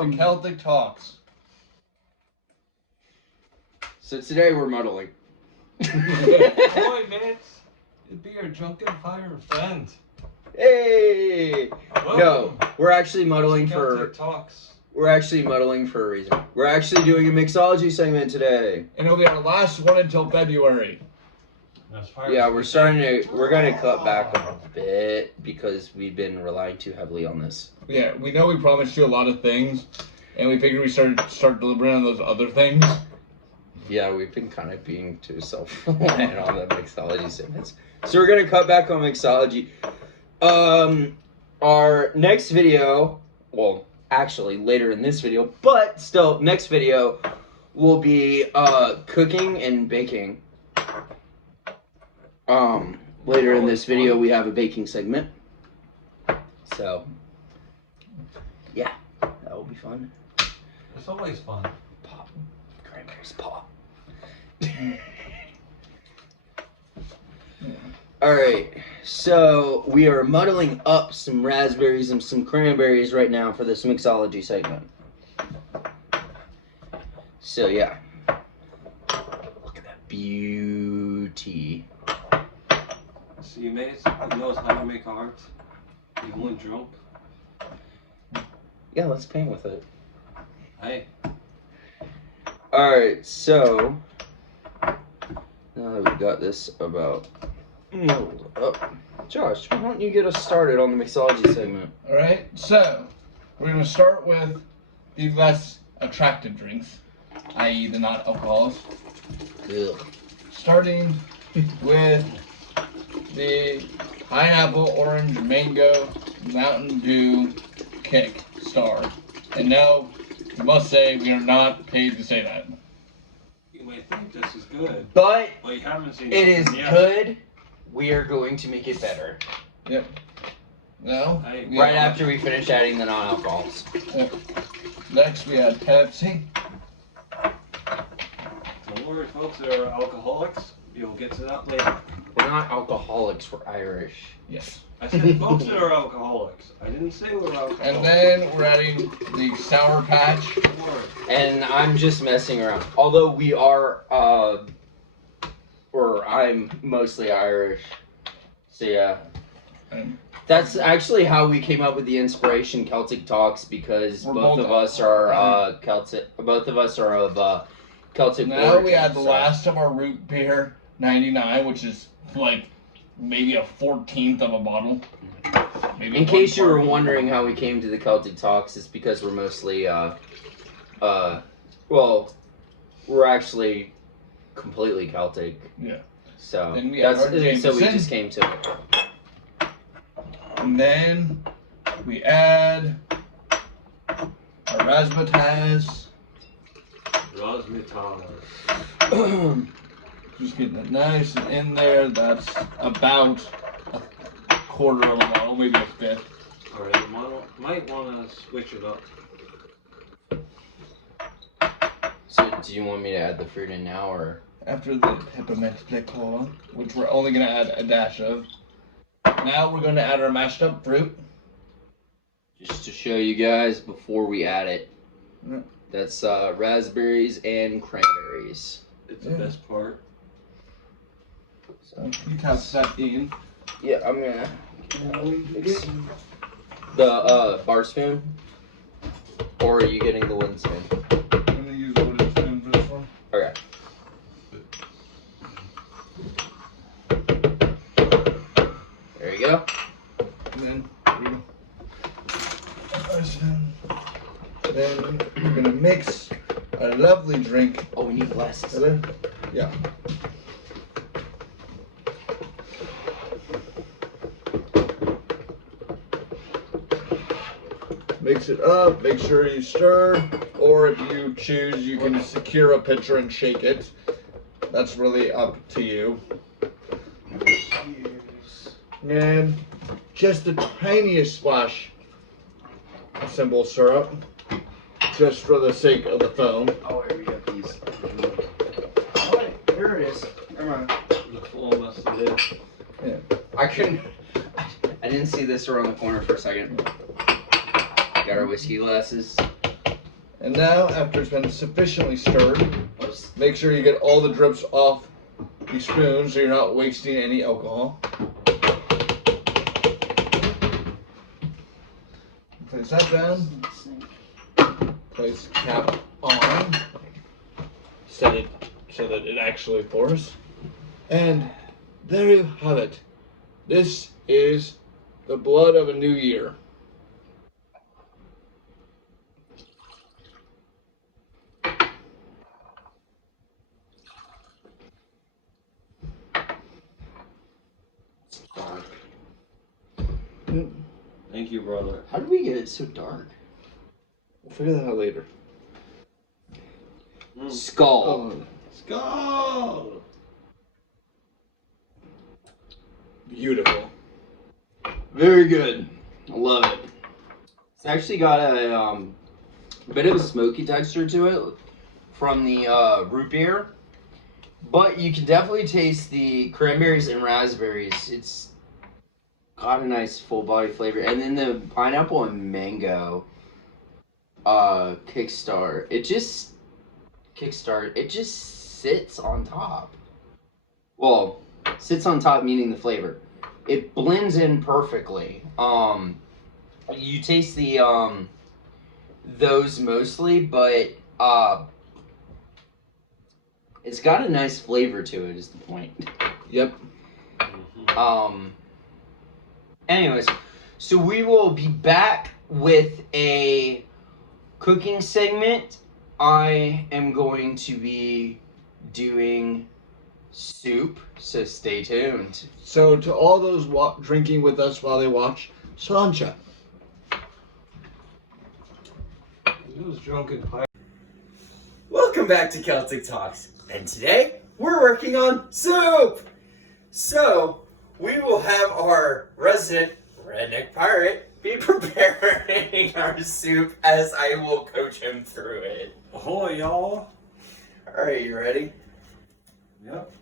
to Celtic Talks. So today we're muddling. Boy, mates, it'd be our drunken fire friend. Hey! Welcome. No, we're actually muddling Celtic Talks. We're actually muddling for a reason. We're actually doing a mixology segment today. And it'll be our last one until February. Yeah, we're gonna cut back a bit because we've been relying too heavily on this. Yeah, we know we promised you a lot of things, and we figured we start delivering on those other things. Yeah, we've been kind of being too self-reliant on the mixology segments. So we're gonna cut back on mixology. Our next video, well, actually later in this video, but still, next video will be cooking and baking. Later in this video, we have a baking segment. So, yeah, that will be fun. It's always fun. Pop. Cranberries pop. Alright, so we are muddling up some raspberries and some cranberries right now for this mixology segment. So, yeah. Look at that beauty. See, mates, he knows how to make art. He's only drunk. Yeah, let's paint with it. Hey. Alright, so now that we got this about muddled up, Josh, why don't you get us started on the mixology segment? Alright, so we're going to start with the less attractive drinks, i.e. the non-alcohols. Ugh. Starting with the pineapple, orange, mango, Mountain Dew, Kick Star. And no, I must say we are not paid to say that. You may think this is good, But but you haven't seen it is yet. good. We are going to make it better. Yep. No? Hey, Right after we finish adding the non-alcohols. Yep. Next we had Pepsi. Don't worry, folks, that are alcoholics. You'll get to that later. We're not alcoholics, we're Irish. Yes. I said folks that are alcoholics. I didn't say we're alcoholics. And then we're adding the Sour Patch. Don't worry. And I'm just messing around. Although we are, or I'm mostly Irish. So yeah. That's actually how we came up with the inspiration Celtic Talks, because both of us are Celtic. Both of us are of Celtic. Now origin, we add the so. last of our root beer, 99, which is like maybe a 14th of a bottle. Maybe In case you were wondering how we came to the Celtic Talks, it's because we're mostly well, we're actually completely Celtic. Yeah. So Then we add our so we Jameson. just came to it. And then we add our razzmatazz. Razzmatazz. Just getting it nice and in there. That's about a quarter of a bottle, maybe a fifth. Alright, you might want to switch it up. So do you want me to add the fruit in now, or? After the peppermint liqueur, which we're only going to add a dash of. Now we're going to add our mashed up fruit. Just to show you guys before we add it. Mm. That's raspberries and cranberries. It's the best part. So you toss that in. Yeah, I'm gonna mix the bar spoon, or are you getting the wooden spoon? I'm going to use the wooden spoon for this one. Okay. There you go. And then we're going to mix a lovely drink. Oh, we need glasses. Yeah. Mix it up, make sure you stir, or if you choose, you can secure a pitcher and shake it. That's really up to you. And just the tiniest splash of simple syrup, just for the sake of the foam. Oh, here we got these. Oh, here it is. Come on. The full must have did. Yeah. I couldn't. I didn't see this around the corner for a second. Got our whiskey glasses. And now, after it's been sufficiently stirred, Oops. make sure you get all the drips off the spoon so you're not wasting any alcohol. Place that down. Place cap on. Set it so that it actually pours. And there you have it. This is the blood of a new year. Dark. Thank you, brother. How did we get it so dark? We'll figure that out later. Skull. Skull! Beautiful. Very good. I love it. It's actually got a bit of a smoky texture to it from the root beer, but you can definitely taste the cranberries and raspberries. It's got a nice full body flavor, and then the pineapple and mango kickstart. It just sits on top. Well, sits on top meaning the flavor. It blends in perfectly. You taste the those mostly, but it's got a nice flavor to it is the point. Yep. Anyways, so we will be back with a cooking segment. I am going to be doing soup, so stay tuned. So to all those drinking with us while they watch, Slancha. Those drunken pirates. Welcome back to Celtic Talks, and today we're working on soup. So we will have our resident redneck pirate be preparing our soup as I will coach him through it. Ahoy, y'all. All right, you ready? Yep.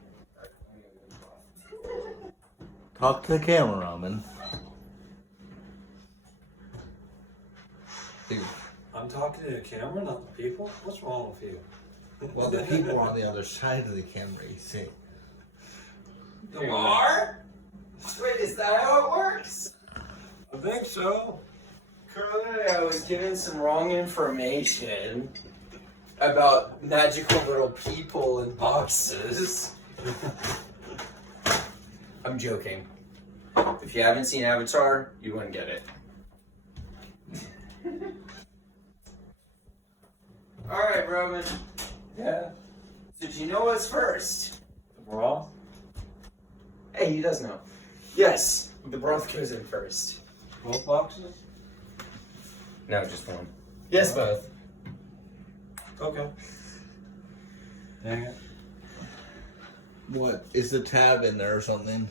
Talk to the camera, Ramen. I'm talking to the camera, not the people. What's wrong with you? Well, the people are on the other side of the camera, you see. You are? Wait, is that how it works? I think so. Currently, I was given some wrong information about magical little people in boxes. I'm joking. If you haven't seen Avatar, you wouldn't get it. Alright, Roman. Yeah. Did you know what's first? The broth? Hey, he does know. Yes, the broth goes in first. Both boxes? No, just one. Yes, both. Okay. Dang it. What? Is the tab in there or something?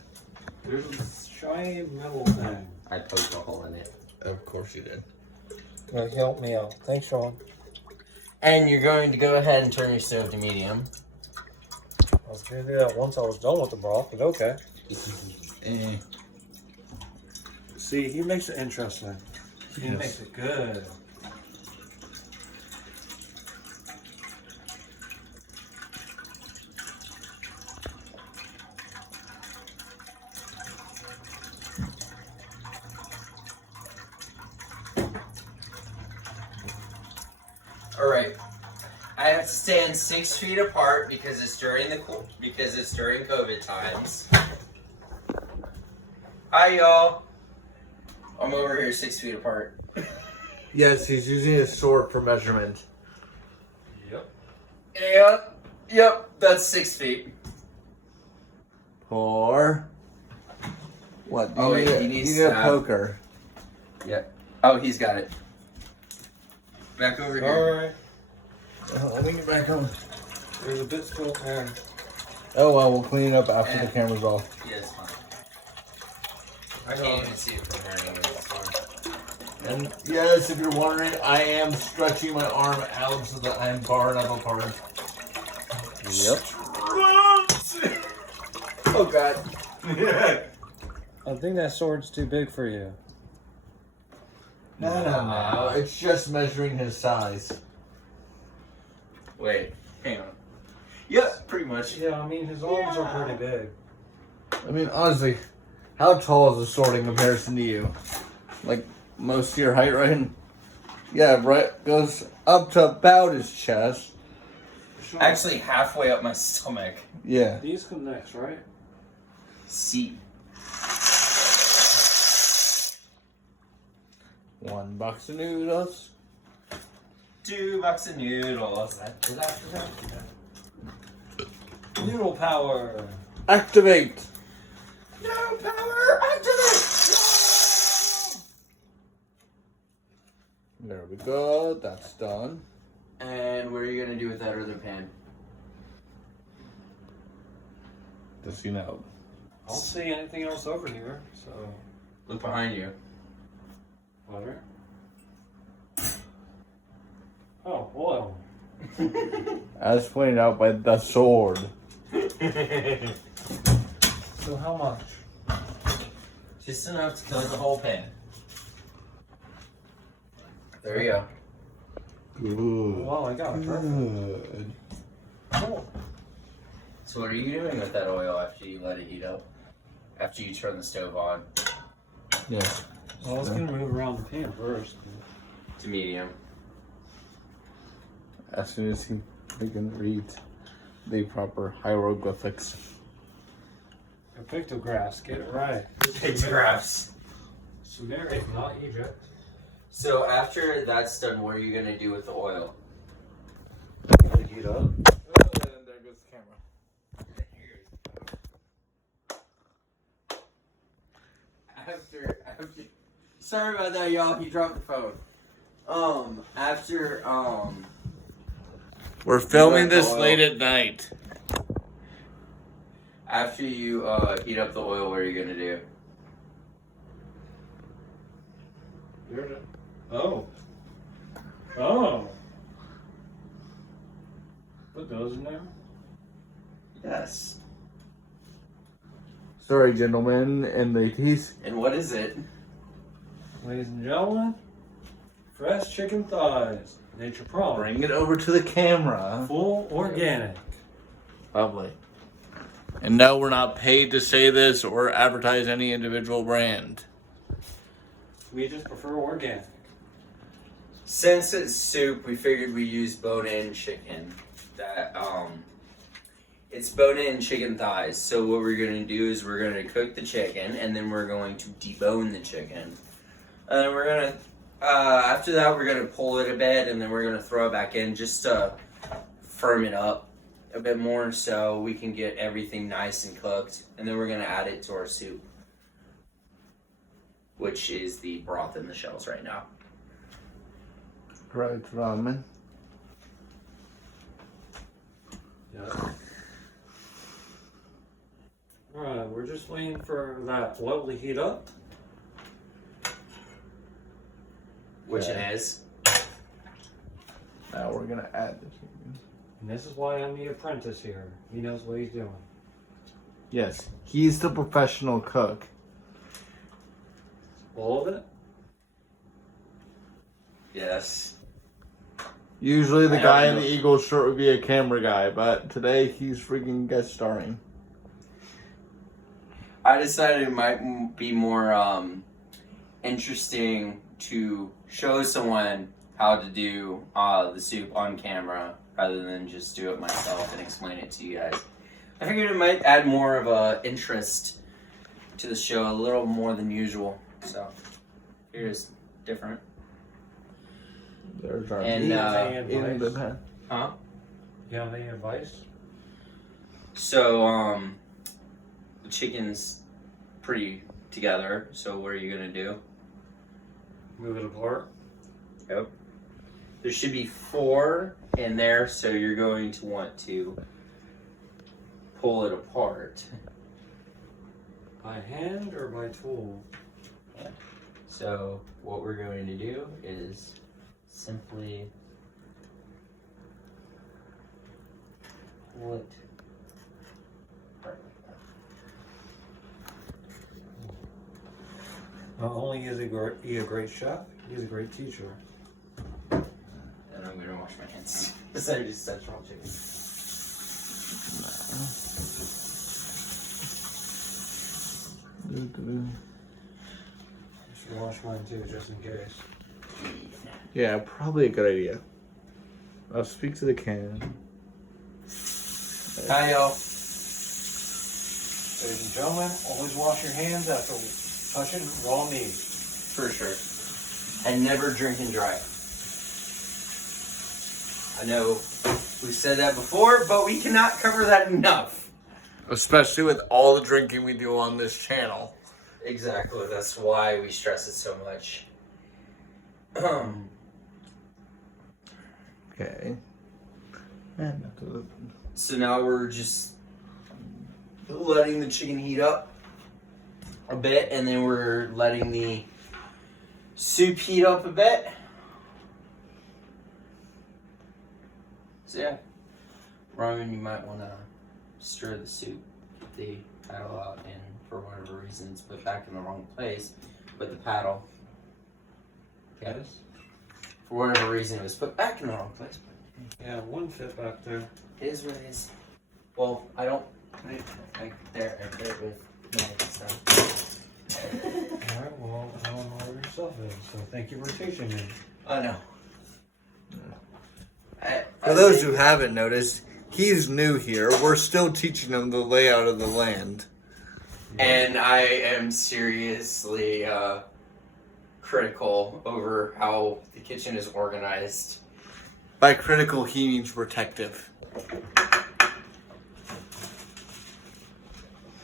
There's a shiny metal thing. I poked a hole in it. Of course you did. Gonna help me out. Thanks, Sean. And you're going to go ahead and turn your stove to medium. I was gonna do that once I was done with the broth, but okay. See, he makes it interesting. He makes it good. All right. I have to stand 6 feet apart because it's during COVID times. Hi, y'all. I'm over here 6 feet apart. Yes, he's using his sword for measurement. Yep. And yep, that's 6 feet. Pour. What? Oh, wait, he needs you need a stab. poker. Yep. Oh, he's got it. Back over here. Alright. Let me get back on. There's a bit still there. Oh well, we'll clean it up after the camera's off. Yeah, it's fine. I can't even see it from here anyway. It's fine. And yes, if you're wondering, I am stretching my arm out so that I'm far enough apart. Yep. Oh, God. I think that sword's too big for you. No. It's just measuring his size. Wait, hang on. Yeah, pretty much. Yeah, I mean, his arms are pretty big. I mean, honestly, how tall is the sword in comparison to you? Like, most of your height, right? Yeah, right. Goes up to about his chest. Actually, halfway up my stomach. Yeah. These come next, right? See. $1 of noodles. $2 of noodles. Noodle power. Activate. No power, activate! There we go. That's done. And what are you gonna do with that other pan? Just you know. I don't see anything else over here, so. Look behind you. Butter. Oh, oil. As pointed out by the sword. So how much? Just enough to cover the whole pan. There you go. Good. Well, I got it. Perfect. Good. Cool. So what are you doing with that oil after you let it heat up? After you turn the stove on Yeah. Well, I was gonna move around the pan first. to medium? As soon as he can read the proper hieroglyphics. Pictographs, get it right. Pictographs. Sumerian, not Egypt. So after that's done, what are you gonna do with the oil? Heat up. And there goes the camera. After sorry about that, y'all. He dropped the phone. After We're filming Let the this oil- late at night. after you heat up the oil, what are you gonna do? Oh. Oh. Put those in there. Yes. Sorry, gentlemen and ladies. And what is it? Ladies and gentlemen, fresh chicken thighs. Nature Prime. Bring it over to the camera. Full organic. Lovely. And no, we're not paid to say this or advertise any individual brand. We just prefer organic. Since it's soup, we figured we use bone-in chicken. It's bone-in chicken thighs. So what we're gonna do is we're gonna cook the chicken, and then we're going to debone the chicken. And then we're gonna, after that, we're gonna pull it a bit, and then we're gonna throw it back in just to firm it up a bit more, so we can get everything nice and cooked. And then we're gonna add it to our soup, which is the broth in the shells right now. Right, ramen. Yeah. Alright, we're just waiting for that oil to heat up. Which Yeah. it is. Now we're gonna add this. And this is why I'm the apprentice here. He knows what he's doing. Yes, he's the professional cook. All of it? Yes. Usually the I guy don't in the know. Eagles shirt would be a camera guy, but today he's freaking guest starring. I decided it might be more interesting to show someone how to do the soup on camera rather than just do it myself and explain it to you guys. I figured it might add more of a interest to the show, a little more than usual. So here's different. There's our And, meat uh, in the pan. Huh? You have any advice? So the chicken's pretty together. So what are you gonna do? Move it apart? Yep. There should be 4 in there, so you're going to want to pull it apart. By hand or by tool? So what we're going to do is simply pull it apart. Not only is he a great chef, he's a great teacher. And I'm going gonna wash my hands. Because I just touched raw chicken. I should wash mine too, just in case. Yeah, probably a good idea. I'll speak to the can. Hi, y'all. Ladies and gentlemen, always wash your hands after touching raw meat. For sure. And never drink and drive. I know we've said that before, but we cannot cover that enough. Especially with all the drinking we do on this channel. Exactly. That's why we stress it so much. Okay. So now we're just letting the chicken heat up a bit, and then we're letting the soup heat up a bit. So yeah, Ryan, you might want to stir the soup, the paddle out, and for whatever reason it's put back in the wrong place, but the paddle, Yes? for whatever reason it was put back in the wrong place. Yeah, one fit back there. It is what it is. Well, I don't put it like there with knife stuff. Alright, well, I don't know where your stuff is, so thank you for teaching me. I know. For those who haven't noticed, he's new here. We're still teaching him the layout of the land. And I am seriously critical over how the kitchen is organized. By critical, he means protective.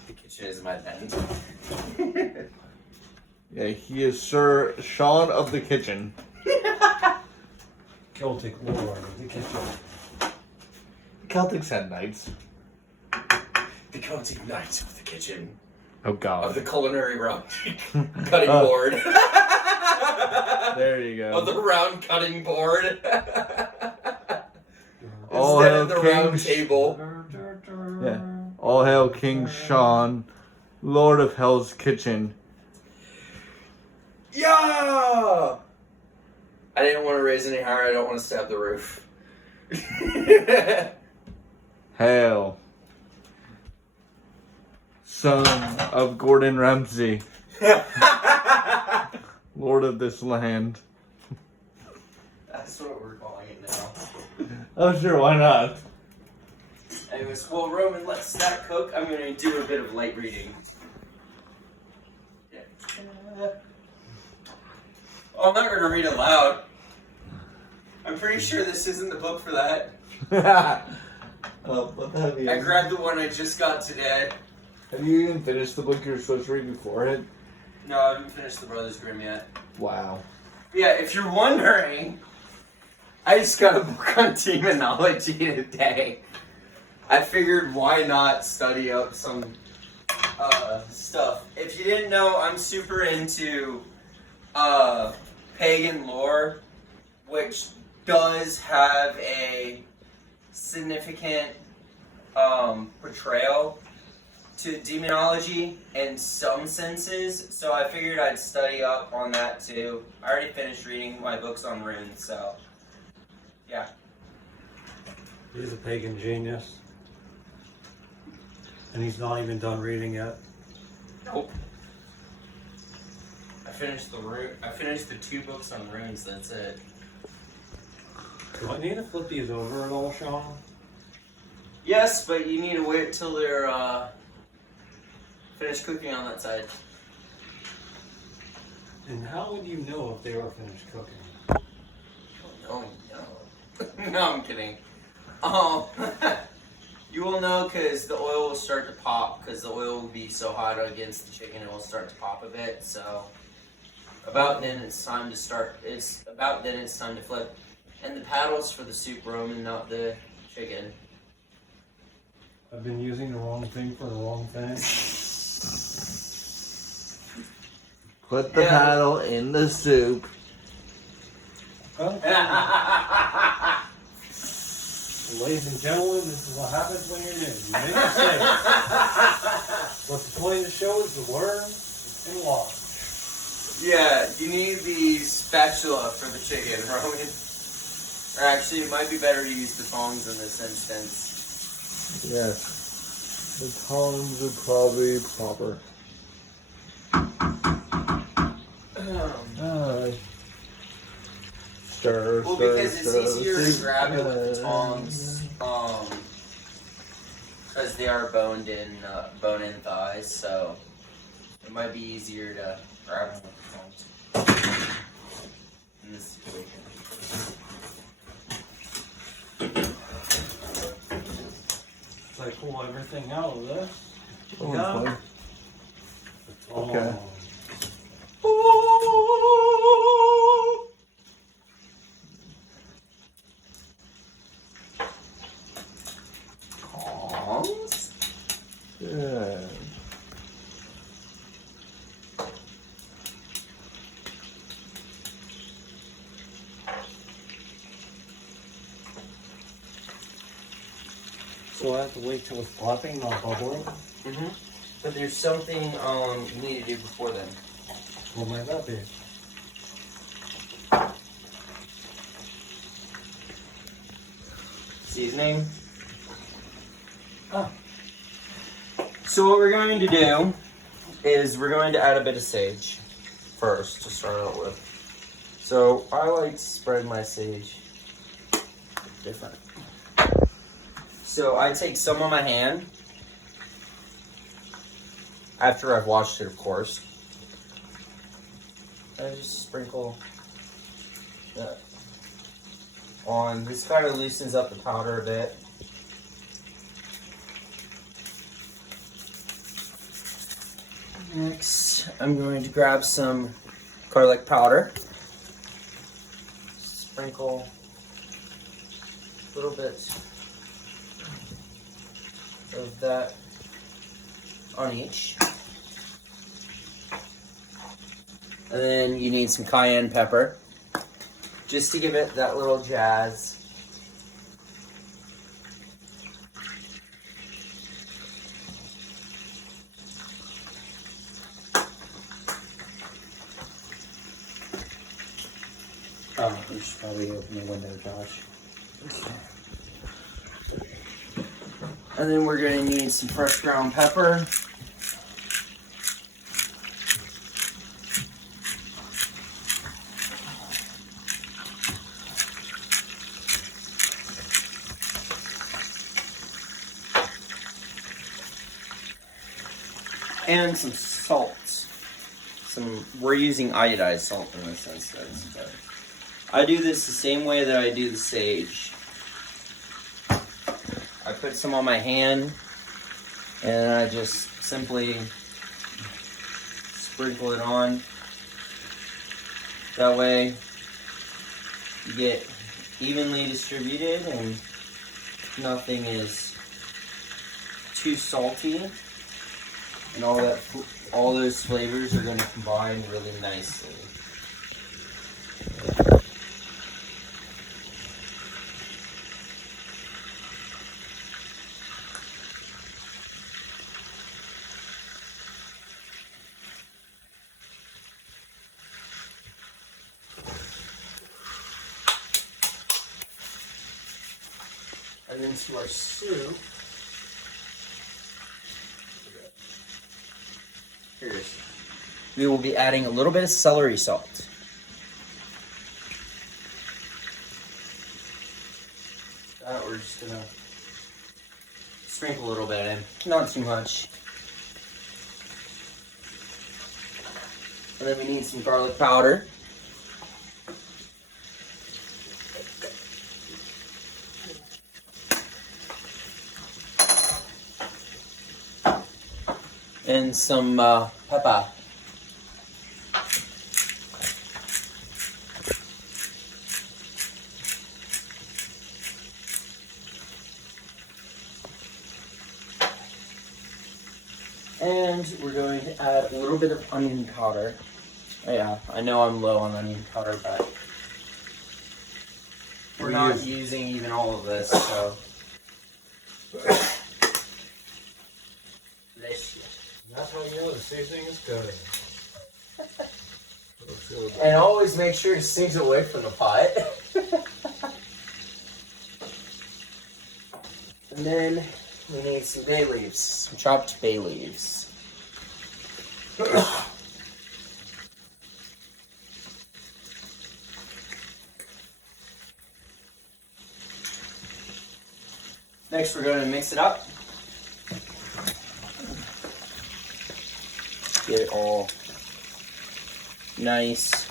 The kitchen is my bend. Yeah, he is Sir Sean of the kitchen. Celtic lore of the kitchen. Celtics had knights. The Celtic Knights of the kitchen. Oh Of God. the culinary round cutting board. There you go. Of the round cutting board. All Instead hail of the King round table. Yeah. All hail King Sean, Lord of Hell's Kitchen. Yeah! I didn't want to raise any higher. I don't want to stab the roof. Hail. Son of Gordon Ramsay, Lord of this land. That's what we're calling it now. Oh sure, why not? Anyways, well, Roman, let's that cook. I'm going to do a bit of light reading. Oh, I'm not going to read it loud. I'm pretty sure this isn't the book for that. What the hell I grabbed the one I just got today. Have you even finished the book you were supposed to read before it? No, I haven't finished the Brothers Grimm yet. Wow. Yeah, if you're wondering, I just got a book on demonology today. I figured why not study up some stuff. If you didn't know, I'm super into pagan lore, which does have a significant portrayal to demonology in some senses, so I figured I'd study up on that too. I already finished reading my books on runes, so yeah. He's a pagan genius. And he's not even done reading yet. Nope. I finished the 2 books on runes, that's it. Do I need to flip these over at all, Sean? Yes, but you need to wait till they're finished cooking on that side. And how would you know if they were finished cooking? No. No, I'm kidding. You will know because the oil will start to pop, because the oil will be so hot against the chicken it will start to pop a bit. So about then it's time to start. It's about then it's time to flip. And the paddle's for the soup, Roman, not the chicken. I've been using the wrong thing for the wrong thing. Put the paddle in the soup. Ladies and gentlemen, this is what happens when you're new. You make mistakes. What's the point of the show is to learn and watch. Yeah, you need the spatula for the chicken, Roman. Or actually, it might be better to use the tongs in this instance. Yes. The tongs are probably proper. Stir, Well, stir, because it's stir, easier to stir. grab it with the tongs, because they are bone-in thighs, so it might be easier to grab them with the tongs in this situation. So I pull everything out of this. Oh, Yeah. fun. Okay. Tongs? Yeah. So I have to wait till it's popping, not bubbling? Mm-hmm. But there's something you need to do before then. What might that be? Seasoning. Oh. So what we're going to do is we're going to add a bit of sage first to start out with. So I like to spread my sage different. So I take some on my hand after I've washed it, of course. I just sprinkle that on. This kind of loosens up the powder a bit. Next, I'm going to grab some garlic powder. Sprinkle a little bit of that on each. And then you need some cayenne pepper, just to give it that little jazz. Oh, you should probably open the window, Josh. Okay. And then we're going to need some fresh ground pepper. And some salt. We're using iodized salt in this instance. But I do this the same way that I do the sage. I put some on my hand and I just simply sprinkle it on. That way you get evenly distributed and nothing is too salty. And all those flavors are going to combine really nicely. And then to our soup. We will be adding a little bit of celery salt. We're just gonna sprinkle a little bit in, not too much. And then we need some garlic powder. And some pepper. And we're going to add a little bit of onion powder. Yeah, I know I'm low on onion powder, but we're not using even all of this, so. That's how you know the seasoning is good. And always make sure to sneeze away from the pot. And then we need some bay leaves, some chopped bay leaves. Next, we're going to mix it up. Get it all nice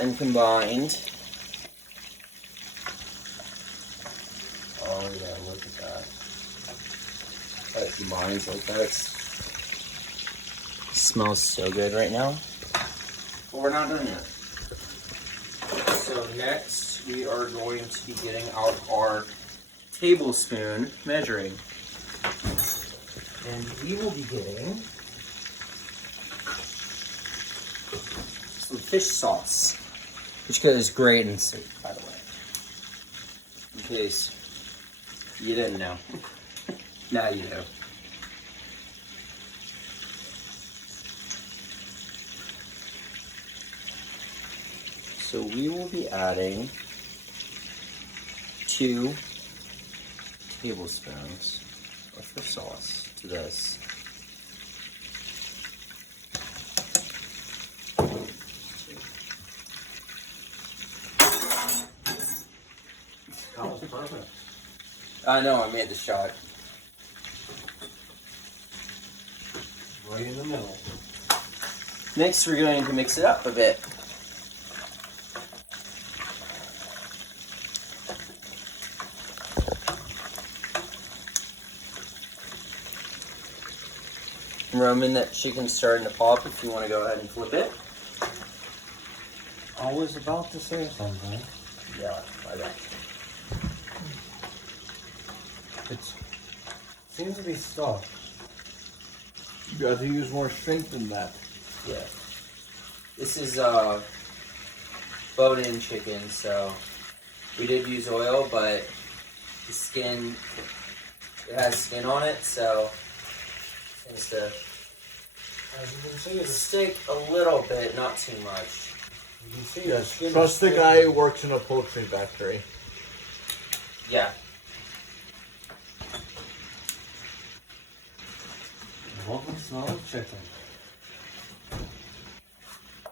and combined. Oh yeah, look at that. That combines like that. It smells so good right now. But we're not done yet. So next, we are going to be getting out our tablespoon measuring. And we will be getting some fish sauce, which goes great in soup, by the way. In case you didn't know. Now you do. So we will be adding 2 tablespoons of fish sauce to this. That was perfect. I know, I made the shot. Right in the middle. Next, we're going to mix it up a bit. Roman, that chicken's starting to pop if you want to go ahead and flip it. I was about to say something. Yeah, I know. It seems to be stuck. You got to use more strength than that. Yeah. This is bone-in chicken, so we did use oil, but the skin, it has skin on it, so it tends to As you can see, it's stick a little bit, not too much. you can see the Yes. skin. Trust the guy who works in a poultry factory. Yeah. Love the smell of chicken.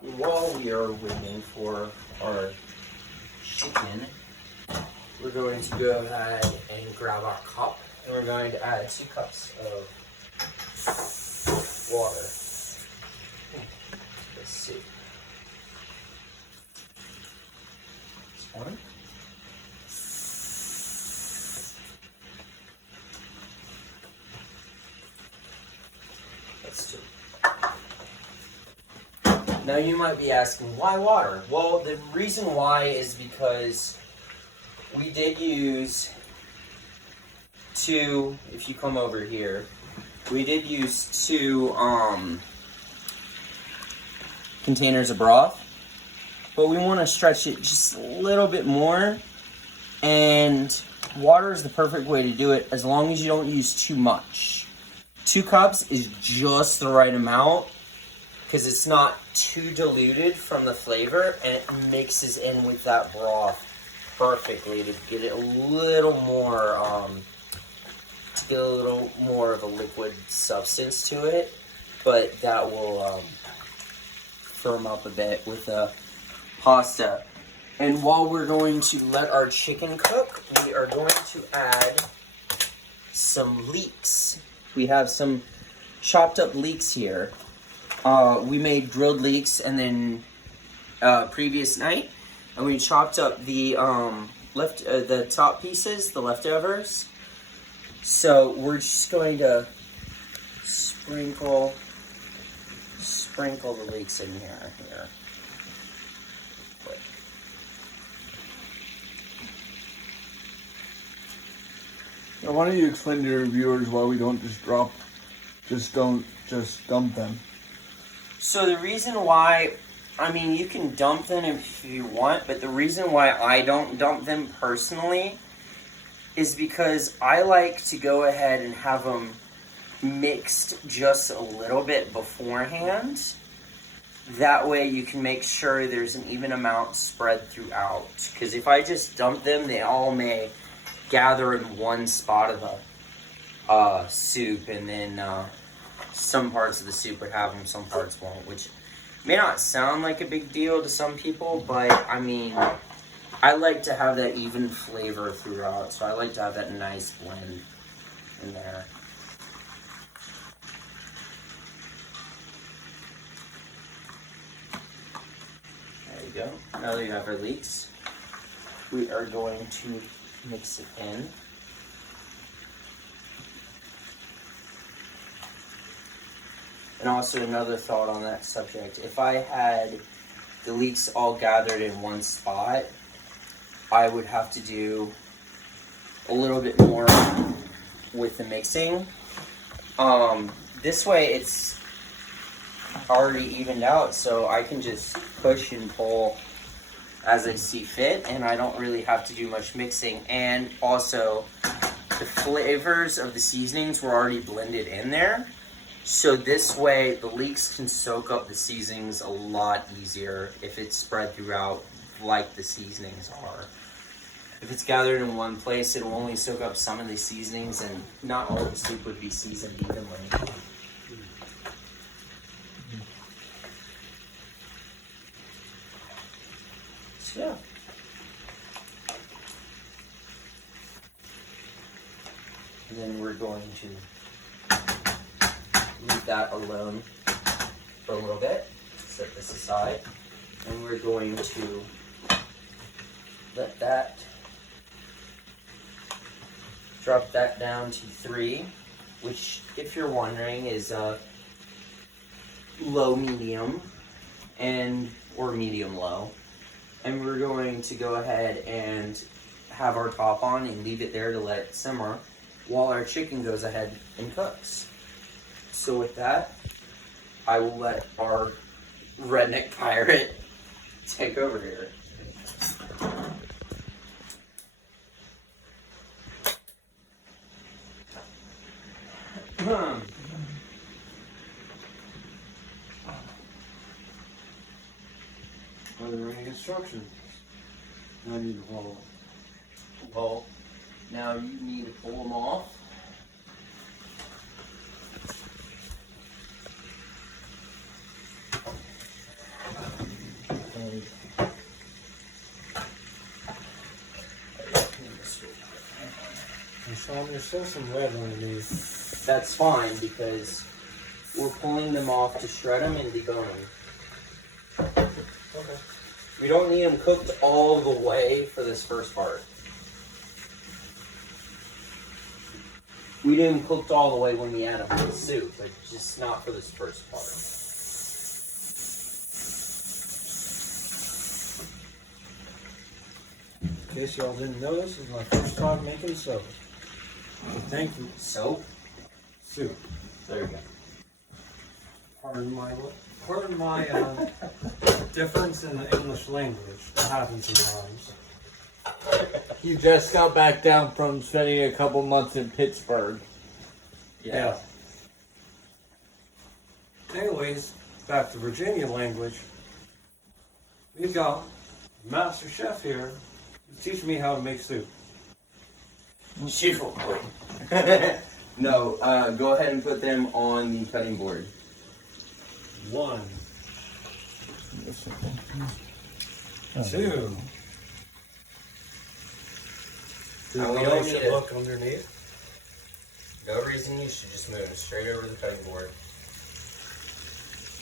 While we are waiting for our chicken, we're going to go ahead and grab our cup, and we're going to add 2 cups of water. Let's see. This one. That's 2. Now you might be asking, why water? Well, the reason why is because we did use 2, if you come over here, we did use 2 containers of broth, but we want to stretch it just a little bit more, and water is the perfect way to do it as long as you don't use too much. 2 cups is just the right amount, because it's not too diluted from the flavor, and it mixes in with that broth perfectly to get it a little more, of a liquid substance to it. But that will firm up a bit with the pasta. And while we're going to let our chicken cook, we are going to add some leeks. We have some chopped up leeks here. We made grilled leeks and then previous night, and we chopped up the the top pieces, the leftovers. So we're just going to sprinkle the leeks in here. Now, why don't you explain to your viewers why we don't don't just dump them? So the reason why, I mean, you can dump them if you want, but the reason why I don't dump them personally is because I like to go ahead and have them mixed just a little bit beforehand. That way you can make sure there's an even amount spread throughout. Because if I just dump them, they all may gather in one spot of the soup, and then some parts of the soup would have them, some parts won't, which may not sound like a big deal to some people, but I mean, I like to have that even flavor throughout, so I like to have that nice blend in there. There you go. Now that you have our leeks, we are going to mix it in. And also another thought on that subject, if I had the leeks all gathered in one spot, I would have to do a little bit more with the mixing. This way it's already evened out, so I can just push and pull as I see fit, and I don't really have to do much mixing. And also, the flavors of the seasonings were already blended in there. So this way, the leeks can soak up the seasonings a lot easier if it's spread throughout like the seasonings are. If it's gathered in one place, it will only soak up some of the seasonings, and not all the soup would be seasoned evenly. So yeah. And then we're going to leave that alone for a little bit, set this aside, and we're going to let that, drop that down to 3, which, if you're wondering, is low medium or medium low. And we're going to go ahead and have our top on and leave it there to let it simmer while our chicken goes ahead and cooks. So with that, I will let our redneck pirate take over here. Are there any instructions I need to follow? Well, now you need to pull them off. There's still some red underneath. That's fine, because we're pulling them off to shred them and debone them. Okay. We don't need them cooked all the way for this first part. We need them cooked all the way when we add them to the soup, but just not for this first part. In case y'all didn't know, this is my first time making soap. So thank you. Soap? Soup. There you go. Pardon my difference in the English language. That happens sometimes. You just got back down from spending a couple months in Pittsburgh. Yeah. Anyways, back to Virginia language. We've got Master Chef here who's teaching me how to make soup. Shoot. No, go ahead and put them on the cutting board. 1, 2. Now we How don't should need it. look underneath. No reason, you should just move it straight over the cutting board.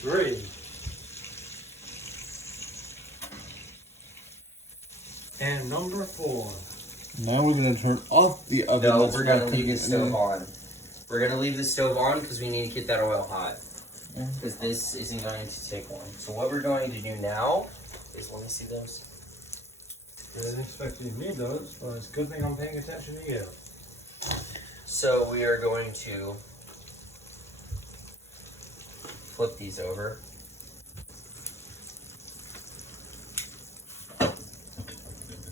3. And number 4. Now we're gonna turn off the oven. No, that's we're gonna not leave the cooking stove anyway. on. We're gonna leave the stove on because we need to get that oil hot. Yeah. Because this isn't going to take long. So what we're going to do now is, let me see those. I didn't expect you to need those, but it's a good thing I'm paying attention to you. So we are going to flip these over.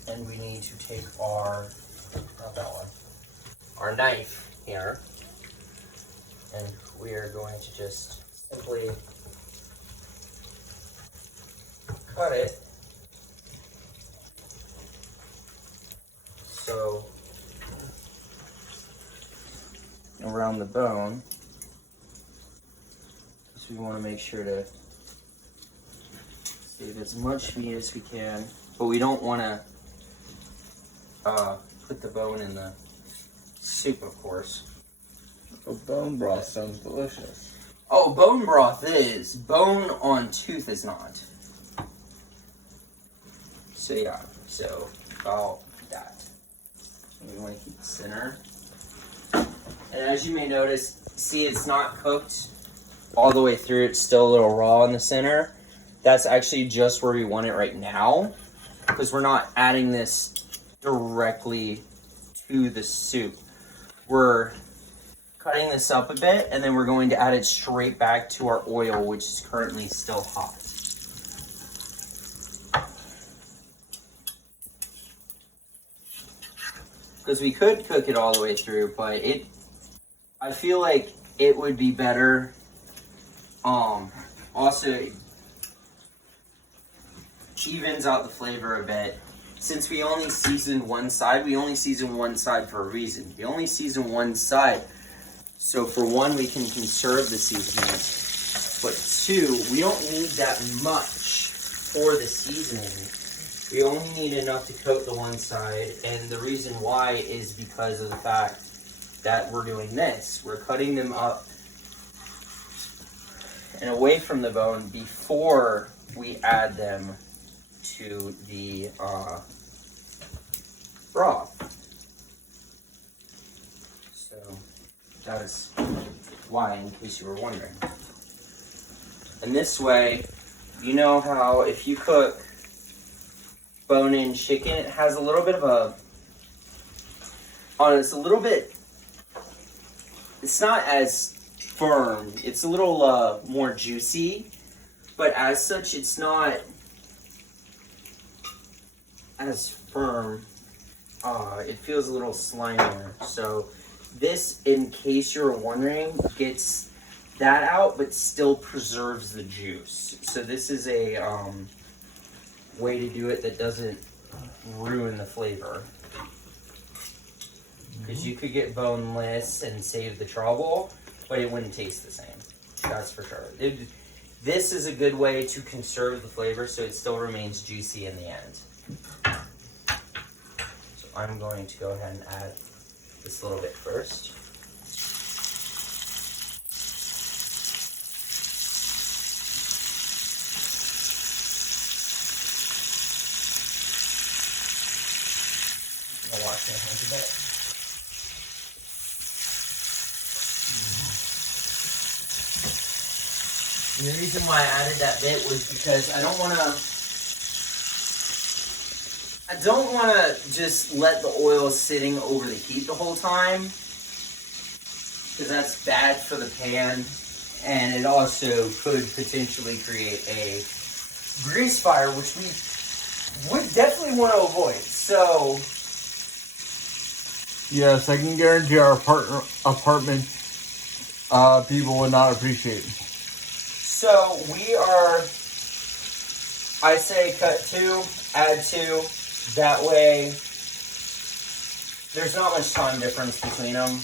And we need to take not that one, our knife here. And we are going to just simply cut it so around the bone. So we want to make sure to save as much meat as we can, but we don't want to put the bone in the soup, of course. Oh, bone broth sounds delicious. Oh, bone broth is. Bone on tooth is not. So yeah, so about that. We want to keep the center. And as you may notice, see it's not cooked all the way through. It's still a little raw in the center. That's actually just where we want it right now, because we're not adding this directly to the soup. We're cutting this up a bit, and then we're going to add it straight back to our oil, which is currently still hot. Because we could cook it all the way through, but I feel like it would be better. Also, it evens out the flavor a bit. Since we only season one side, we only season one side for a reason. We only season one side. So for one, we can conserve the seasoning. But two, we don't need that much for the seasoning. We only need enough to coat the one side. And the reason why is because of the fact that we're doing this. We're cutting them up and away from the bone before we add them to the broth. So that is why, in case you were wondering. And this way, you know how if you cook bone-in chicken, it has a little bit of it's not as firm. It's a little more juicy, but as such, it's not as firm. It feels a little slimier. So this, in case you're wondering, gets that out, but still preserves the juice. So this is a way to do it that doesn't ruin the flavor. Because you could get boneless and save the trouble, but it wouldn't taste the same. That's for sure. This is a good way to conserve the flavor so it still remains juicy in the end. So I'm going to go ahead and add this little bit first. I'll wash my hands a bit. And the reason why I added that bit was because I don't want to just let the oil sitting over the heat the whole time, because that's bad for the pan, and it also could potentially create a grease fire, which we would definitely want to avoid. So yes, I can guarantee our apartment people would not appreciate it. So we are, I say cut 2, add 2. That way, there's not much time difference between them.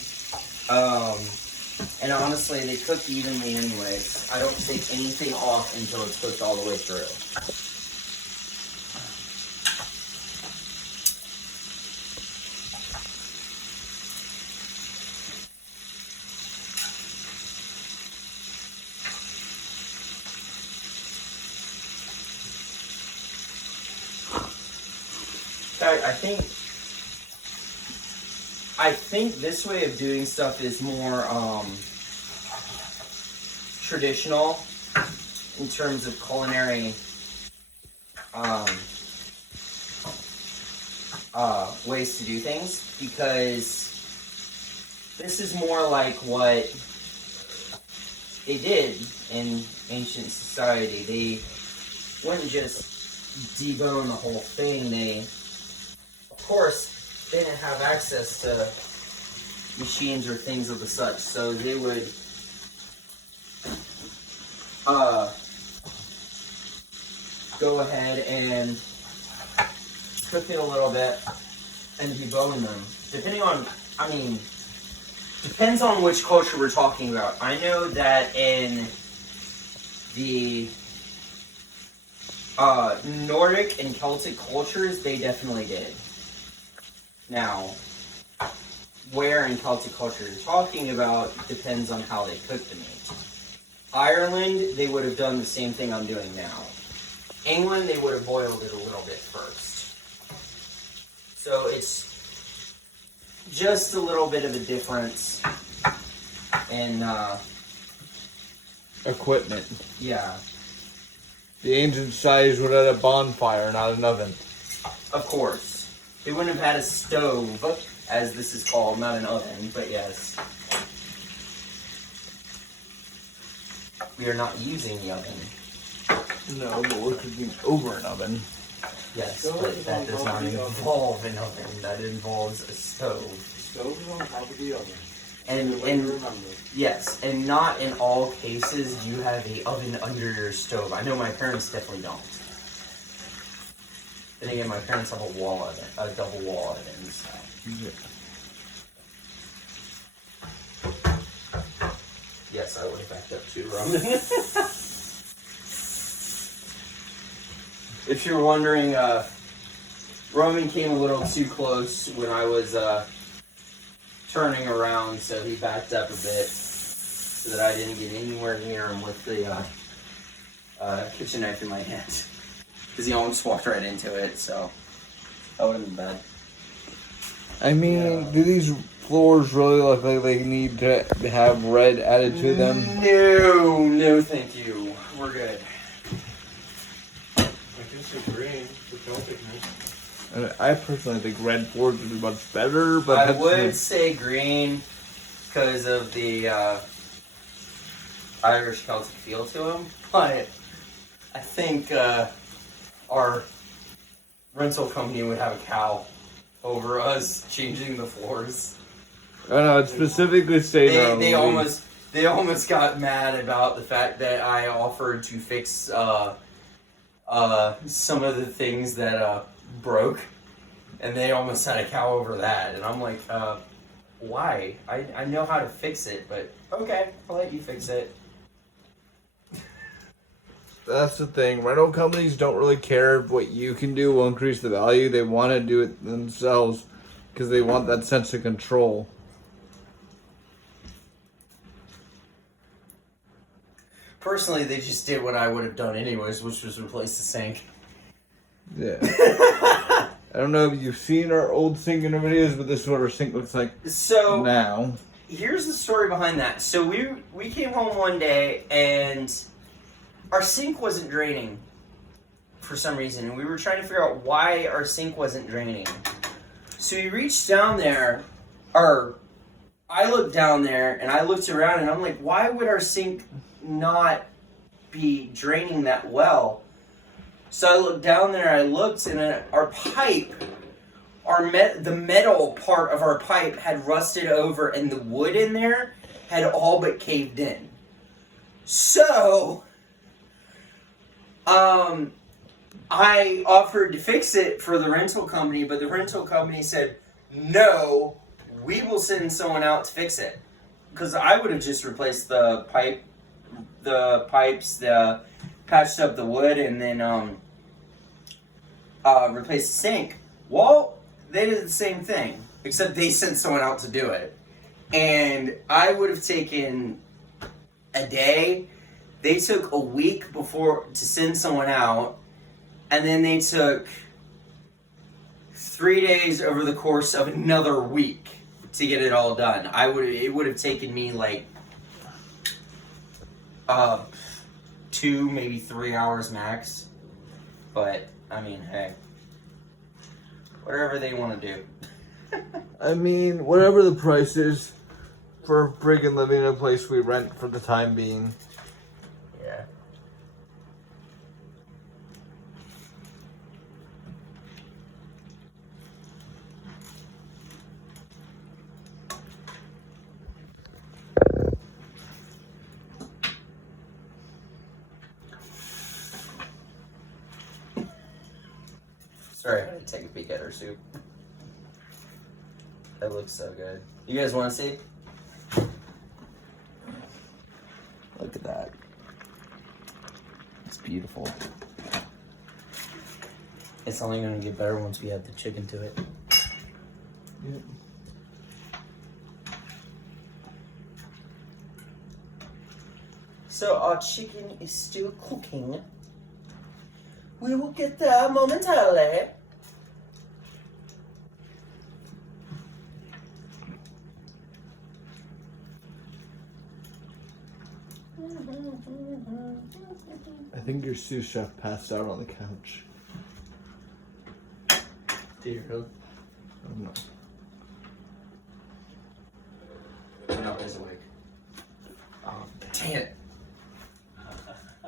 And honestly, they cook evenly anyways. I don't take anything off until it's cooked all the way through. I think this way of doing stuff is more traditional in terms of culinary ways to do things, because this is more like what they did in ancient society. They wouldn't just debone the whole thing. They, of course, they didn't have access to machines or things of the such, so they would go ahead and cook it a little bit and debone them. Depending on, Depends on which culture we're talking about. I know that in the Nordic and Celtic cultures, they definitely did. Now, where in Celtic culture you're talking about depends on how they cook the meat. Ireland, they would have done the same thing I'm doing now. England, they would have boiled it a little bit first. So it's just a little bit of a difference in equipment. Yeah. The ancient size would have had a bonfire, not an oven. Of course. They wouldn't have had a stove, as this is called, not an oven, but yes. We are not using the oven. No, but we're cooking over an oven. Yes, but that does not involve an oven. That involves a stove. The stove is on top of the oven. And yes, and not in all cases do you have a oven under your stove. I know my parents definitely don't. Then again, my parents have a wall oven, a double wall oven. So. Yeah. Yes, I would have backed up too, Roman. If you're wondering, Roman came a little too close when I was turning around, so he backed up a bit so that I didn't get anywhere near him with the kitchen knife in my hand. Because he almost walked right into it, so that would have been bad. I mean, do these floors really look like they need to have red added to them? No, thank you. We're good. I can see green for Celticness. And I personally think red floors would be much better, but I would say green because of the Irish Celtic feel to them, but I think our rental company would have a cow over us changing the floors. I know, it specifically say they almost got mad about the fact that I offered to fix some of the things that broke, and they almost had a cow over that, and I'm like, why? I know how to fix it, but okay, I'll let you fix it. That's the thing. Rental companies don't really care if what you can do will increase the value. They want to do it themselves because they want that sense of control. Personally, they just did what I would have done anyways, which was replace the sink. Yeah. I don't know if you've seen our old sink in the videos, but this is what our sink looks like now. Here's the story behind that. So we came home one day and our sink wasn't draining for some reason. And we were trying to figure out why our sink wasn't draining. So we reached down there, I looked down there and I looked around and I'm like, why would our sink not be draining that well? So I looked down there, I looked, and our pipe, the metal part of our pipe had rusted over and the wood in there had all but caved in. So I offered to fix it for the rental company, but the rental company said, no, we will send someone out to fix it. Because I would have just replaced the pipes, patched up the wood, and then replaced the sink. Well, they did the same thing, except they sent someone out to do it. And I would have taken a day. They took a week before to send someone out, and then they took 3 days over the course of another week to get it all done. It would have taken me like 2, maybe 3 hours max. But I mean, hey, whatever they want to do. I mean, whatever the price is for freaking living in a place we rent for the time being. Yeah. Sorry, I had to take a peek at her soup. That looks so good. You guys want to see? beautiful. It's only gonna get better once we add the chicken to it. Yep. So our chicken is still cooking. We will get there momentarily. I think your sous chef passed out on the couch. Do you really? No. No, he's awake. Oh, dang it.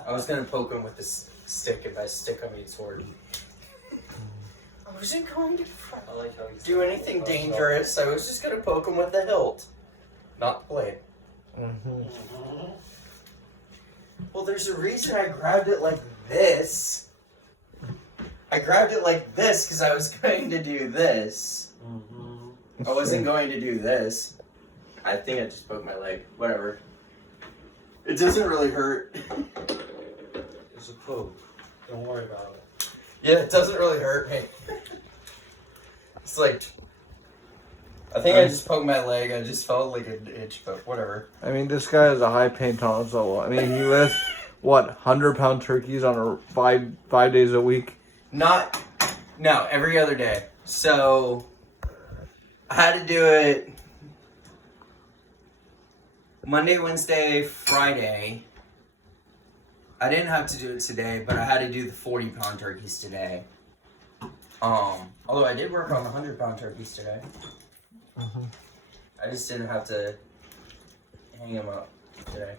I was gonna poke him with this stick, and by stick I mean sword. I wasn't going to do anything dangerous. I was just gonna poke him with the hilt, not the blade. Well, there's a reason I grabbed it like this. I grabbed it like this because I was going to do this. I wasn't going to do this. I think I just poked my leg. Whatever. It doesn't really hurt. It's a poke. Don't worry about it. Yeah, it doesn't really hurt me. It's like, I think I just poked my leg. I just felt like an itch, but whatever. I mean, this guy has a high pain tolerance level. I mean, he lifts, what, 100-pound turkeys on a five days a week? No, every other day. So, I had to do it Monday, Wednesday, Friday. I didn't have to do it today, but I had to do the 40-pound turkeys today. Although I did work on the 100-pound turkeys today. I just didn't have to hang them up today.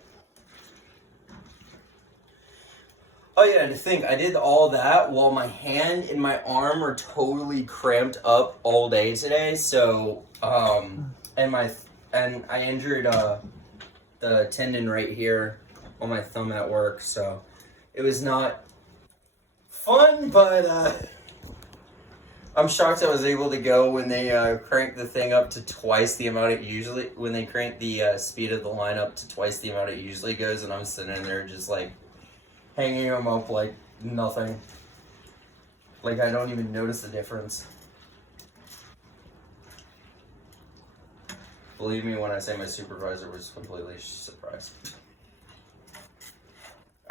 Oh yeah, to think, I did all that while my hand and my arm were totally cramped up all day today. So, and I injured the tendon right here on my thumb at work. So, it was not fun, but I'm shocked I was able to go when they cranked the thing up to twice the amount it usually, when they crank the speed of the line up to twice the amount it usually goes, and I'm sitting there just like hanging them up like nothing. Like I don't even notice the difference. Believe me when I say my supervisor was completely surprised.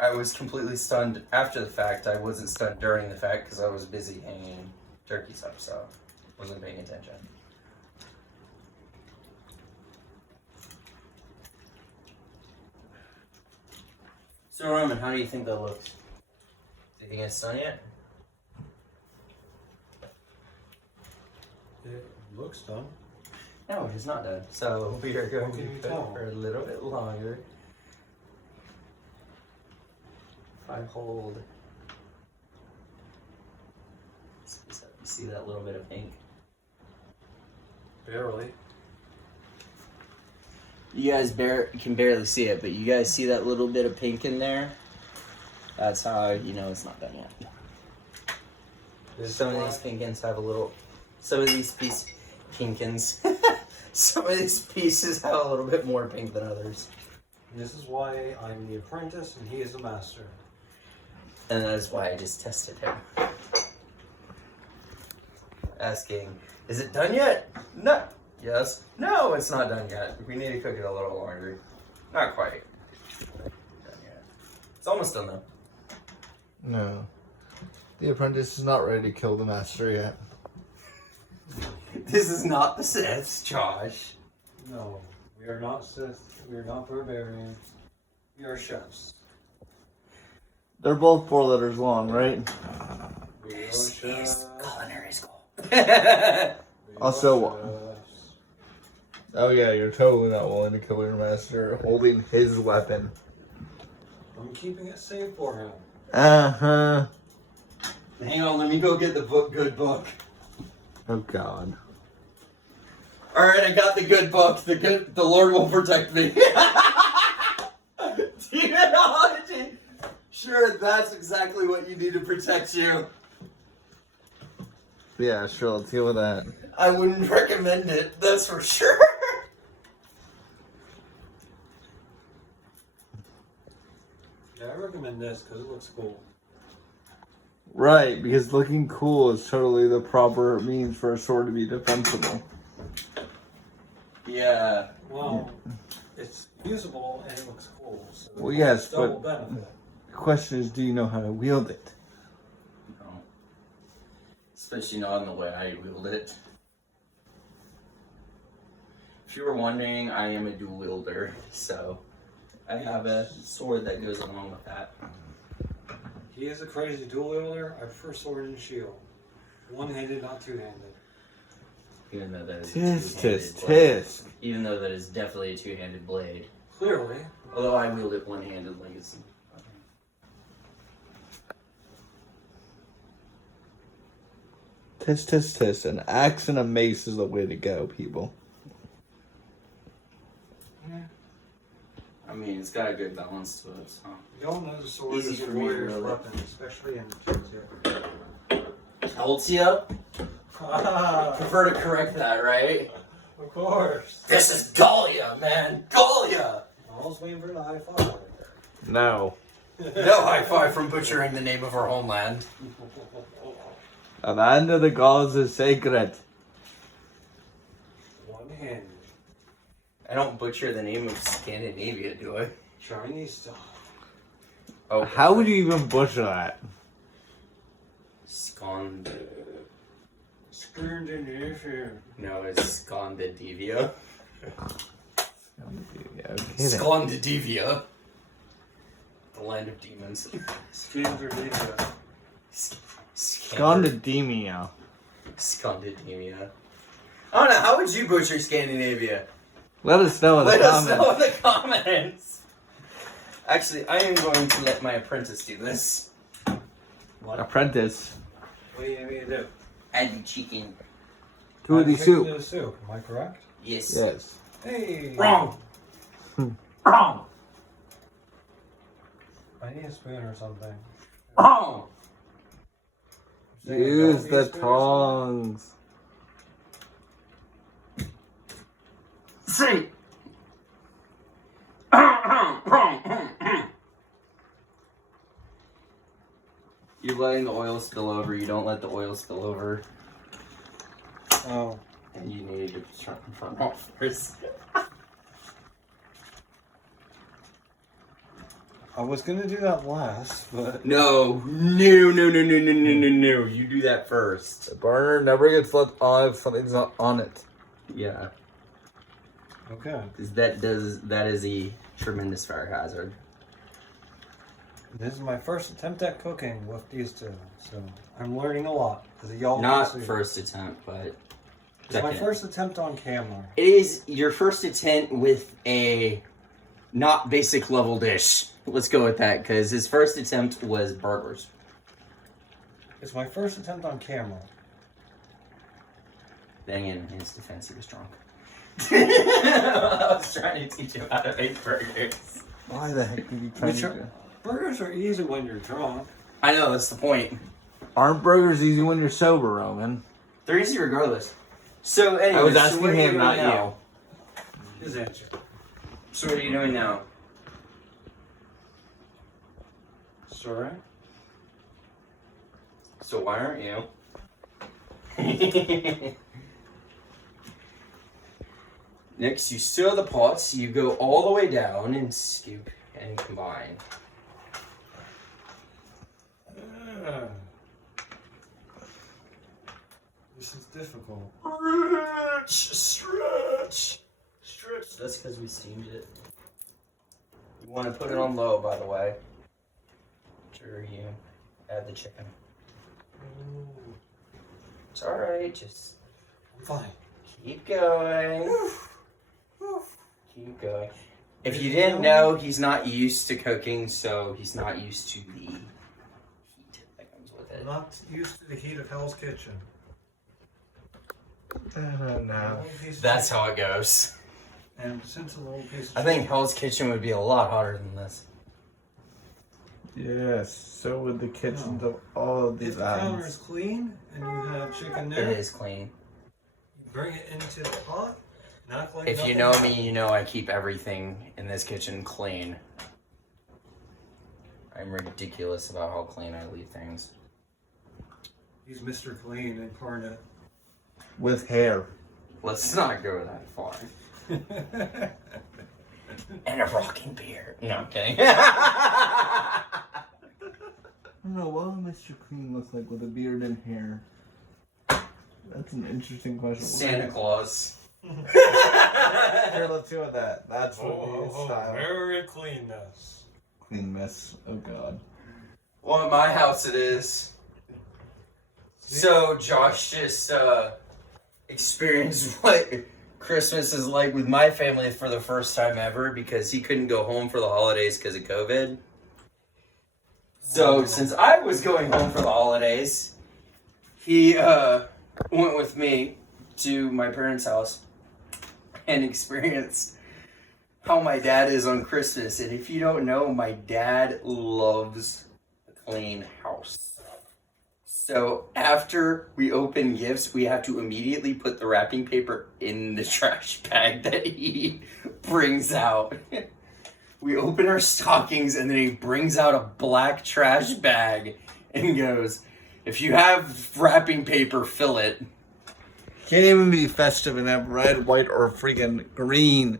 I was completely stunned after the fact. I wasn't stunned during the fact because I was busy hanging turkeys up, so wasn't paying attention. So Roman, how do you think that looks? Do you think it's done yet? It looks done. No, it is not done. So we are going to can you cook tell? for a little bit longer. If I hold, you see that little bit of pink? Barely. You guys can barely see it, but you guys see that little bit of pink in there? That's how you know it's not done yet. Some of these pinkins have a little, some of these pinkins, some of these pieces have a little bit more pink than others. This is why I'm the apprentice and he is the master. And that is why I just tested him. Asking, is it done yet? No. Yes. No, it's not done yet. We need to cook it a little longer. Not quite done yet. It's almost done though. No. The apprentice is not ready to kill the master yet. This is not the Siths, Josh. No, we are not Sith. We are not barbarians. We are chefs. They're both 4 letters long, right? We are This is chefs. culinary school. We are Also- chefs. Oh yeah, you're totally not willing to kill your master holding his weapon. I'm keeping it safe for him. Uh-huh. Hang on, let me go get the book. Good book. Oh god. All right, I got the good book. The Lord will protect me. Demonology. Sure, that's exactly what you need to protect you. Yeah, sure, let's deal with that. I wouldn't recommend it. That's for sure. Yeah, I recommend this because it looks cool. Right, because looking cool is totally the proper means for a sword to be defensible. Yeah. Well, it's usable and it looks cool. So Well, yes, double but benefit. the question is, do you know how to wield it? No. Especially not in the way I wield it. If you were wondering, I am a dual wielder, so I have a sword that goes along with that. He is a crazy dual wielder. I prefer sword and shield. One-handed, not two-handed. Even though that is Tisk, tisk. Even though that is definitely a two-handed blade. Clearly. Although I wield it one-handed like it's... Tisk, tisk, tisk. An axe and a mace is the way to go, people. Yeah. I mean, it's got a good balance to it, so... Y'all know the sword Easy is a for me to warrior's wield it. weapon, especially in Celtic. Celtic? Prefer to correct that, right? Of course. This is Gallia, man! Gallia! I was waiting for the high five. No. No high five from butchering the name of our homeland. The land of the gods is sacred. One-handed. I don't butcher the name of Scandinavia, do I? Chinese style. Oh, How would you even butcher that? Scandinavia. No, it's Scandinavia. Okay, Scandinavia. The land of demons. Scandinavia. Scandinavia. Scandinavia. I don't know, how would you butcher Scandinavia? Let us know in the Let us comments. know in the comments. Actually, I am going to let my apprentice do this. What? Apprentice. What do you need me to do? Add the chicken. To the Chicken soup. to the soup. Am I correct? Yes. Yes. Hey. Wrong. Wrong. I need a spoon or something. Wrong. Saying I Use don't need the a spoon or something? tongs. See. You're letting the oil spill over. You don't let the oil spill over. Oh. And you need to turn front off first. I was gonna do that last, but No. You do that first. The burner never gets left on if something's not on it. Yeah. okay. Because that is a tremendous fire hazard. This is my first attempt at cooking with these two, so I'm learning a lot. As y'all Not can see. first attempt, but It's my second. first attempt on camera. It is your first attempt with a not basic level dish. Let's go with that, because his first attempt was burgers. It's my first attempt on camera. Then in his defense, he was drunk. I was trying to teach him how to make burgers. Why the heck did you try Which to are- do? Burgers are easy when you're drunk. I know, that's the point. Aren't burgers easy when you're sober, Roman? They're easy regardless. So anyway, I was so asking what are you him, doing not now? His answer. So what are you doing now? Sorry? So why aren't you? Next, you stir the pots. You go all the way down and scoop and combine. This is difficult. Stretch. That's because we steamed it. You want to put it on low, by the way. Sure, you add the chicken. It's alright, just I'm fine. keep going. Keep going. If you didn't know, he's not used to cooking, so he's not used to the heat that comes with I'm it. not used to the heat of Hell's Kitchen. No. That's how it goes. And since a little piece of I think Hell's Kitchen would be a lot hotter than this. Yes, so would the kitchens of all of if these the counter is islands. clean and you have chicken It there, is clean. you bring it into the pot, not like If you nothing know happened. me, you know I keep everything in this kitchen clean. I'm ridiculous about how clean I leave things. He's Mr. Clean incarnate. With hair. Let's not go that far. And a rocking beard. No, I'm kidding. I don't know, what would Mr. Clean look like with a beard and hair? That's an interesting question. Santa Claus. Here, let's go with that. That's what we style. Very cleanness. Clean mess. Oh God. Well, at my house it is. So Josh just experienced what Christmas is like with my family for the first time ever because he couldn't go home for the holidays because of COVID. So since I was going home for the holidays, he went with me to my parents' house and experienced how my dad is on Christmas. And if you don't know, my dad loves a clean house. So after we open gifts, we have to immediately put the wrapping paper in the trash bag that he brings out. We open our stockings and then he brings out a black trash bag and goes, if you have wrapping paper, fill it. Can't even be festive and have red, white, or freaking green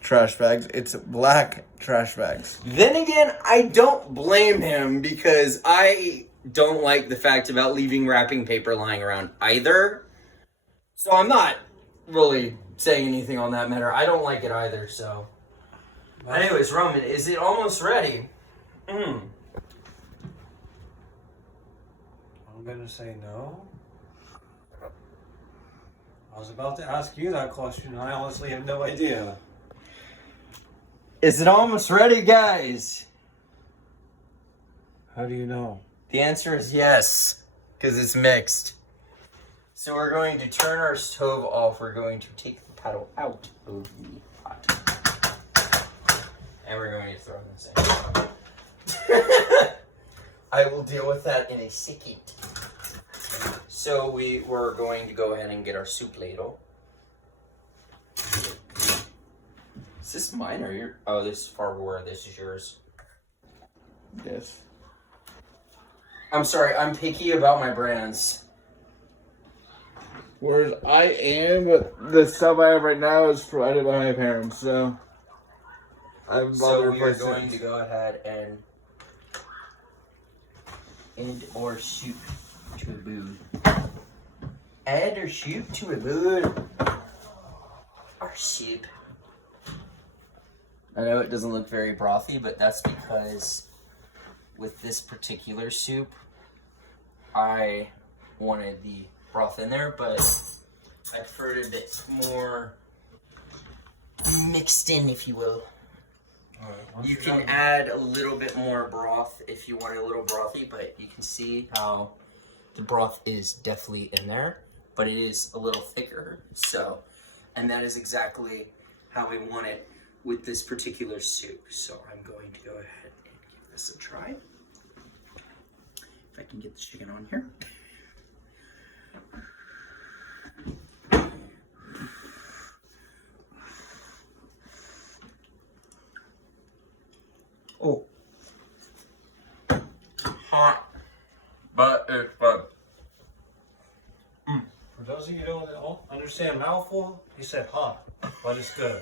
trash bags. It's black trash bags. Then again, I don't blame him because I don't like the fact about leaving wrapping paper lying around either. So I'm not really saying anything on that matter. I don't like it either, so. Anyways, Roman, is it almost ready? I'm gonna say no. I was about to ask you that question, and I honestly have no idea. Is it almost ready, guys? How do you know? The answer is yes, because it's mixed. So we're going to turn our stove off. We're going to take the paddle out of the pot. And we're going to throw it in the sink. I will deal with that in a second. So we were going to go ahead and get our soup ladle. Is this mine or your? Oh, this is Farberware. This is yours. Yes. I'm sorry, I'm picky about my brands. Whereas I am, but the stuff I have right now is provided by my parents, so I'm So we are going to go ahead and or shoot to a boot. Add or shoot to a boot. Or soup. I know it doesn't look very brothy, but that's because with this particular soup, I wanted the broth in there, but I preferred it a bit more mixed in, if you will. You can add a little bit more broth if you want it a little brothy, but you can see how the broth is definitely in there, but it is a little thicker. So, and that is exactly how we want it with this particular soup. So I'm going to go ahead and give this a try. If I can get the chicken on here. Oh. Hot, but it's fun. For those of you who don't understand mouthful, he said hot, but it's good.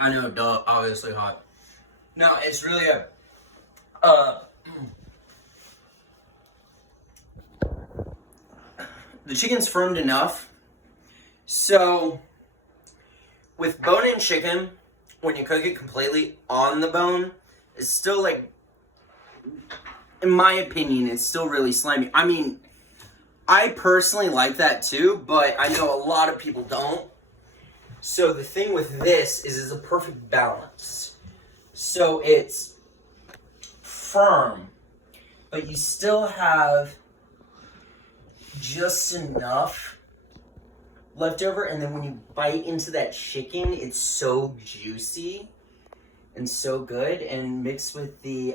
I know, duh, obviously hot. No, it's really a, the chicken's firmed enough. So, with bone-in chicken, when you cook it completely on the bone, it's still like, in my opinion, it's still really slimy. I mean, I personally like that too, but I know a lot of people don't. So the thing with this is it's a perfect balance. So it's firm, but you still have just enough left over, and then when you bite into that chicken, it's so juicy and so good, and mixed with the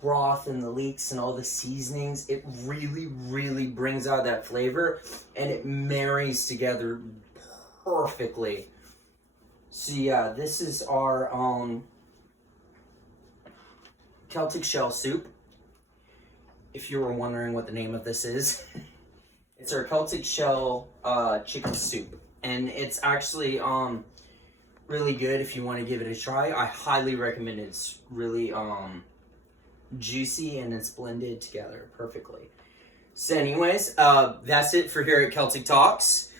broth and the leeks and all the seasonings, it really, really brings out that flavor, and it marries together perfectly. So yeah, this is our Celtic shell soup. If you were wondering what the name of this is, it's our Celtic shell chicken soup, and it's actually really good if you want to give it a try. I highly recommend it. It's really juicy and it's blended together perfectly. So anyways, that's it for here at Celtic Talks.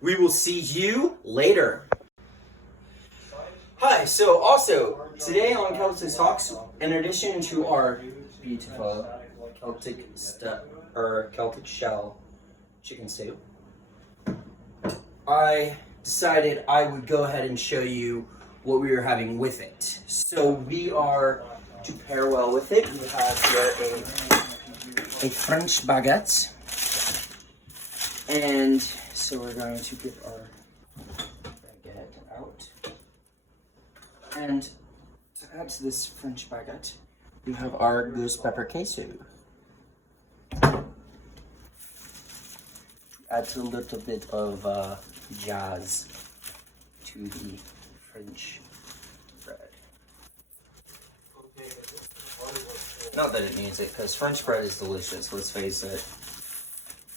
We will see you later. Hi, so also, today on Celtic Talks, in addition to our beautiful Celtic shell chicken soup, I decided I would go ahead and show you what we are having with it. So we are, to pair well with it, we have here a French baguette. And so we're going to get our baguette out. And to add to this French baguette, we have our goose pepper queso. Adds a little bit of jazz to the French bread. Not that it needs it, because French bread is delicious, let's face it.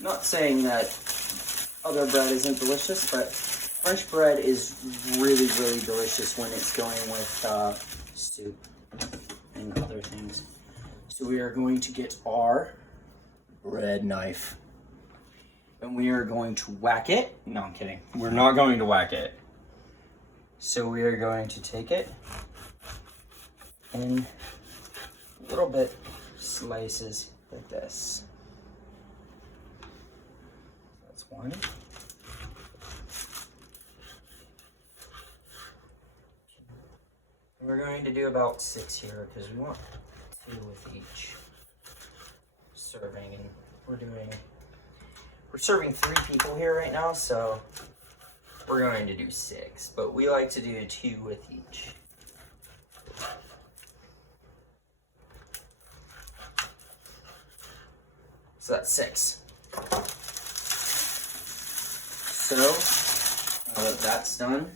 Not saying that other bread isn't delicious, but French bread is really, really delicious when it's going with soup and other things. So we are going to get our bread knife. And we are going to whack it. No, I'm kidding. We're not going to whack it. So we are going to take it in little bit slices like this. That's one. We're going to do about 6 here because we want 2 with each serving, and we're serving 3 people here right now, so we're going to do 6, but we like to do 2 with each. So that's 6. So now that that's done,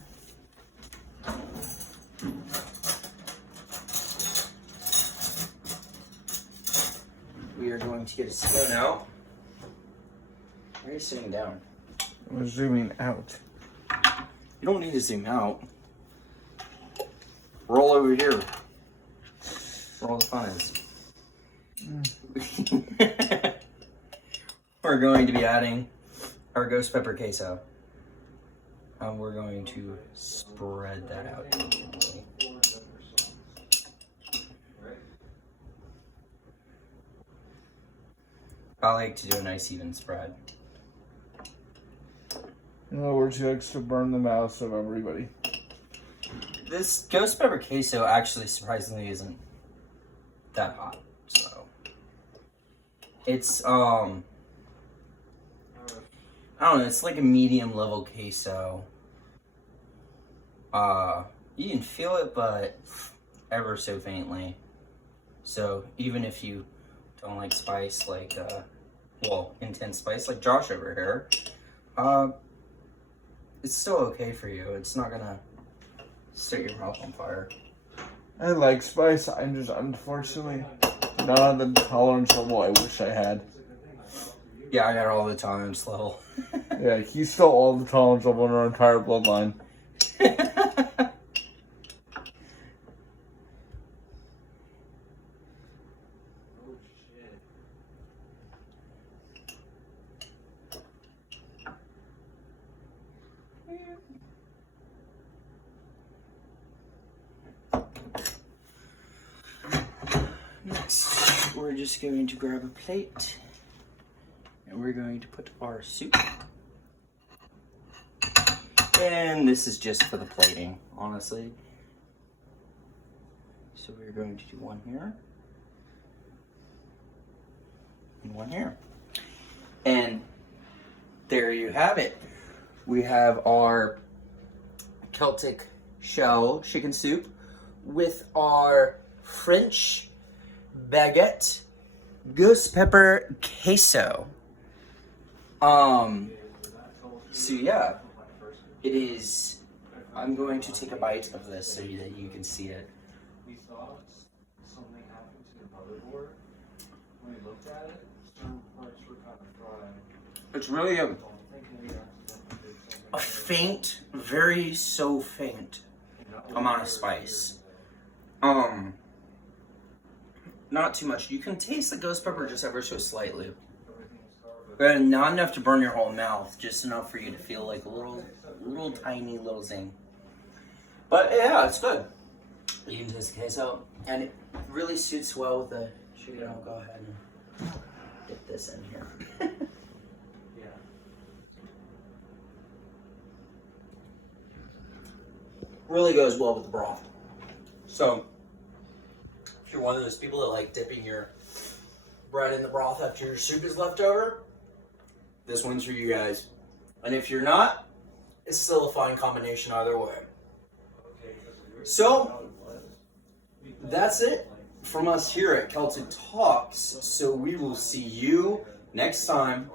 we are going to get a spoon out. Why are you sitting down? We're zooming out. You don't need to zoom out. Roll over here. Where all the fun is. We're going to be adding our ghost pepper queso. And we're going to spread that out evenly. I like to do a nice even spread. In other words, he likes to burn the mouths of everybody. This ghost pepper queso actually surprisingly isn't that hot, so it's I don't know, it's like a medium level queso. You can feel it, but ever so faintly. So even if you don't like spice, like intense spice like Josh over here, it's still okay for you. It's not gonna set your mouth on fire. I like spice. I'm just unfortunately not on the tolerance level I wish I had. Yeah, I got all the tolerance level. Yeah, he stole all the tolerance level in our entire bloodline. Next, we're just going to grab a plate and we're going to put our soup. And this is just for the plating, honestly. So we're going to do one here and one here. And there you have it. We have our Celtic shell chicken soup with our French baguette ghost pepper queso. So yeah, it is I'm going to take a bite of this so that you can see it. We thought something happened to the motherboard. When we looked at it, some parts were kind of fried. It's really I'm thinking we accidentally did something. a faint, very so faint amount of spice. Not too much. You can taste the ghost pepper just ever so slightly. But not enough to burn your whole mouth, just enough for you to feel like a little tiny little zing. But yeah, it's good. You can taste the queso, and it really suits well with the chicken. I'll go ahead and dip this in here. Yeah. Really goes well with the broth. So, if you're one of those people that like dipping your bread in the broth after your soup is left over, this one's for you guys. And if you're not, it's still a fine combination either way. So, that's it from us here at Celtic Talks. So we will see you next time